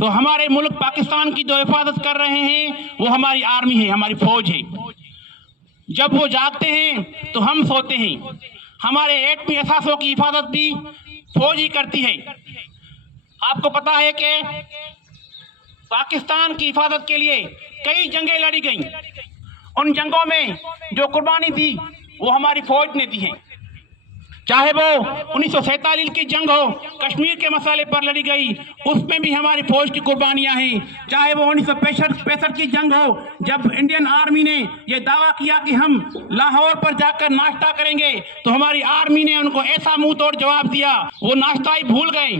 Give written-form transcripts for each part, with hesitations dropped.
تو ہمارے ملک پاکستان کی جو حفاظت کر رہے ہیں وہ ہماری آرمی ہے، ہماری فوج ہے۔ جب وہ جاگتے ہیں تو ہم سوتے ہیں۔ ہمارے ایٹمی اثاثوں کی حفاظت بھی فوج ہی کرتی ہے۔ آپ کو پتا ہے کہ پاکستان کی حفاظت کے لیے کئی جنگیں لڑی گئیں، ان جنگوں میں جو قربانی دی وہ ہماری فوج نے دی ہے۔ چاہے وہ 1947 کی جنگ ہو، کشمیر کے مسئلے پر لڑی گئی، اس میں بھی ہماری فوج کی قربانیاں ہیں۔ چاہے وہ 1965 کی جنگ ہو، جب انڈین آرمی نے یہ دعویٰ کیا کہ ہم لاہور پر جا کر ناشتہ کریں گے، تو ہماری آرمی نے ان کو ایسا منہ توڑ جواب دیا، وہ ناشتہ ہی بھول گئے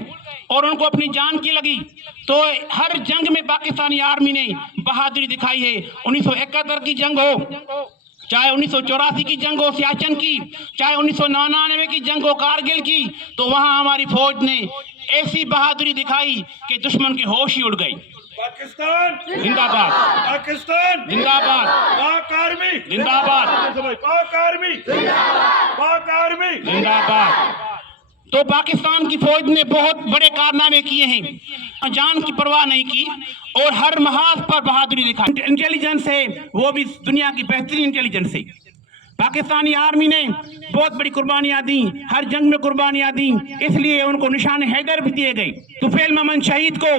اور ان کو اپنی جان کی لگی۔ تو ہر جنگ میں پاکستانی آرمی نے بہادری دکھائی ہے۔ 1971 کی جنگ ہو، چاہے 1984 کی جنگ ہو سیاچن کی، چاہے 1999 کی جنگ ہو کارگل کی، تو وہاں ہماری فوج نے ایسی بہادری دکھائی کہ دشمن کے ہوش ہی اڑ گئی۔ پاکستان زندہ باد، پاکستان زندہ باد، پاک آرمی زندہ باد، پاک آرمی پاک آرمی زندہ باد۔ تو پاکستان کی فوج نے بہت بڑے کارنامے کیے ہیں، جان کی پرواہ نہیں کی اور ہر محاذ پر بہادری دکھائی۔ انٹیلیجنس ہے وہ بھی دنیا کی بہترین انٹیلیجنس ہے۔ پاکستانی آرمی نے بہت بڑی قربانیاں دیں، ہر جنگ میں قربانیاں دیں، اس لیے ان کو نشان حیدر بھی دیے گئے۔ طفیل ممن شہید کو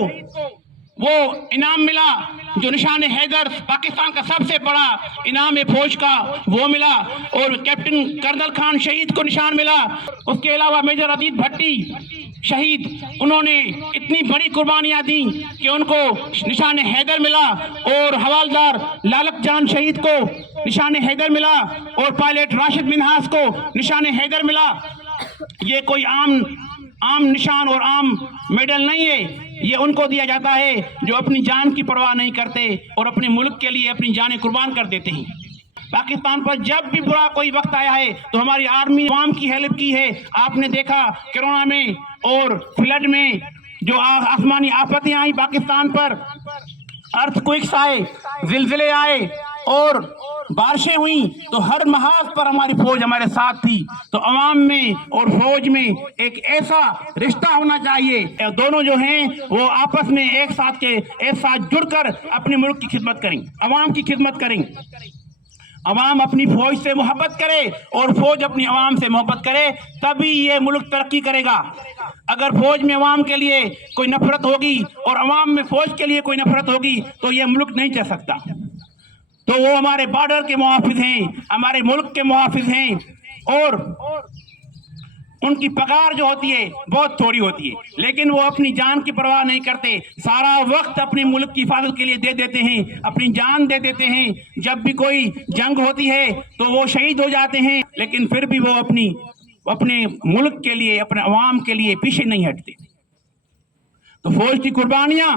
وہ انعام ملا جو نشان حیدر پاکستان کا سب سے بڑا انعام ہے فوج کا، وہ ملا، اور کیپٹن کرنل خان شہید کو نشان ملا۔ اس کے علاوہ میجر عدید بھٹی شہید، انہوں نے اتنی بڑی قربانیاں دیں کہ ان کو نشان حیدر ملا، اور حوالدار لالک جان شہید کو نشان حیدر ملا، اور پائلٹ راشد منہاس کو نشان حیدر ملا۔ یہ کوئی عام نشان اور عام میڈل نہیں ہے، یہ ان کو دیا جاتا ہے جو اپنی جان کی پرواہ نہیں کرتے اور اپنے ملک کے لیے اپنی جانیں قربان کر دیتے ہیں۔ پاکستان پر جب بھی برا کوئی وقت آیا ہے تو ہماری آرمی نے عوام کی ہیلپ کی ہے۔ آپ نے دیکھا کرونا میں اور فلڈ میں جو آسمانی آفتیں آئیں پاکستان پر، ارتھ کوئکس آئے، زلزلے آئے اور بارشیں ہوئیں، تو ہر محاذ پر ہماری فوج ہمارے ساتھ تھی۔ تو عوام میں اور فوج میں ایک ایسا رشتہ ہونا چاہیے، دونوں جو ہیں وہ آپس میں ایک ساتھ جڑ کر اپنے ملک کی خدمت کریں، عوام کی خدمت کریں۔ عوام اپنی فوج سے محبت کرے اور فوج اپنی عوام سے محبت کرے، تبھی یہ ملک ترقی کرے گا۔ اگر فوج میں عوام کے لیے کوئی نفرت ہوگی اور عوام میں فوج کے لیے کوئی نفرت ہوگی تو یہ ملک نہیں چل سکتا۔ تو وہ ہمارے بارڈر کے محافظ ہیں، ہمارے ملک کے محافظ ہیں، اور ان کی پگار جو ہوتی ہے بہت تھوڑی ہوتی ہے، لیکن وہ اپنی جان کی پرواہ نہیں کرتے، سارا وقت اپنے ملک کی حفاظت کے لیے دے دیتے ہیں، اپنی جان دے دیتے ہیں۔ جب بھی کوئی جنگ ہوتی ہے تو وہ شہید ہو جاتے ہیں، لیکن پھر بھی وہ اپنے ملک کے لیے، اپنے عوام کے لیے پیچھے نہیں ہٹتے۔ تو فوج کی قربانیاں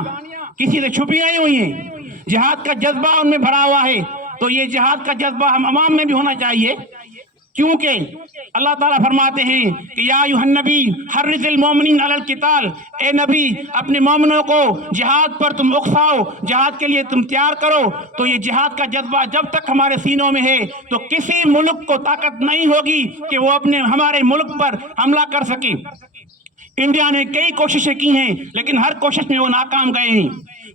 کسی سے چھپی نہیں ہوئی ہیں، جہاد کا جذبہ ان میں بھرا ہوا ہے۔ تو یہ جہاد کا جذبہ ہم عوام میں بھی ہونا چاہیے، کیونکہ اللہ تعالیٰ فرماتے ہیں کہ یا ایھا النبی حرض المؤمنین علی القتال، اے نبی اپنے مومنوں کو جہاد پر تم اکساؤ، جہاد کے لیے تم تیار کرو۔ تو یہ جہاد کا جذبہ جب تک ہمارے سینوں میں ہے تو کسی ملک کو طاقت نہیں ہوگی کہ وہ ہمارے ملک پر حملہ کر سکے۔ انڈیا نے کئی کوششیں کی ہیں لیکن ہر کوشش میں وہ ناکام گئے ہیں،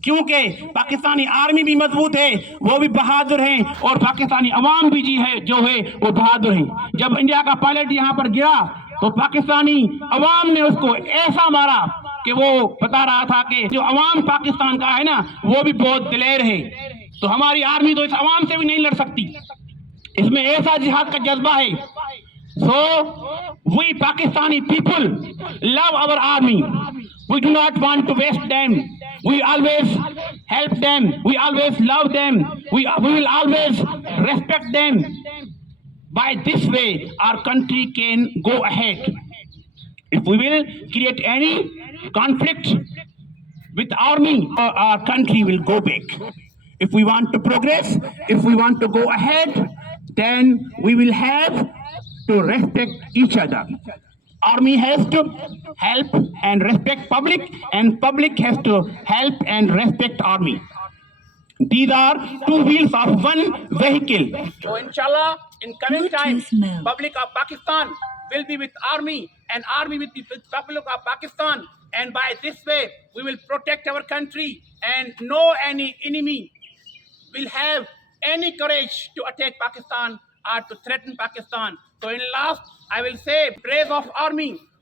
کیونکہ پاکستانی آرمی بھی مضبوط ہے، وہ بھی بہادر ہیں، اور پاکستانی عوام بھی جو ہے وہ بہادر ہیں۔ جب انڈیا کا پائلٹ یہاں پر گرا تو پاکستانی عوام نے اس کو ایسا مارا کہ وہ بتا رہا تھا کہ جو عوام پاکستان کا ہے نا وہ بھی بہت دلیر ہے۔ تو ہماری آرمی تو اس عوام سے بھی نہیں لڑ سکتی، اس میں ایسا جہاد کا جذبہ ہے۔ So we Pakistani people love our army. We do not want to waste them. We always help them. We always love them. We will always respect them. By this way, our country can go ahead. If we will create any conflict with army, our country will go back. If we want to progress, if we want to go ahead, then we will have to respect each other. Army has to help and respect public, and public has to help and respect army. These are two wheels of one vehicle. So inshallah, in coming time, public of Pakistan will be with army, and army with the public of Pakistan. and by this way we will protect our country, and no any enemy will have any courage to attack Pakistan or to threaten Pakistan. So in last I will say praise of army.